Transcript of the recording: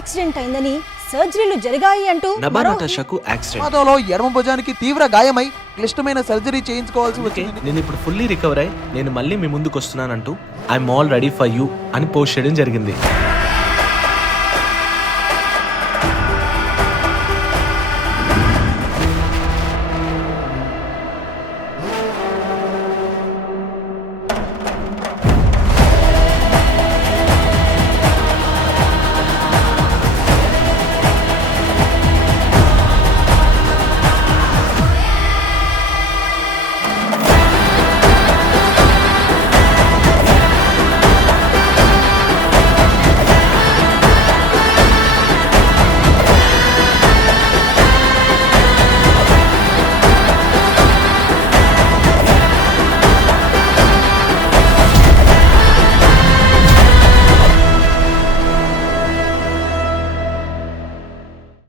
Accident అయిందని, సర్జరీలు జరిగాయి అంటూ నభా నటాషాకు యాక్సిడెంట్. ప్రమాదంలో ఎడమ భుజానికి తీవ్ర గాయమై క్లిష్టమైన సర్జరీ చేయించుకోవాల్సి వచ్చింది. నేను ఇప్పుడు ఫుల్లీ రికవర్ అయ్యి నేను మళ్ళీ మీ ముందుకు వస్తున్నానంటూ I'm all ready for you అని పోస్ట్ చేయడం జరిగింది.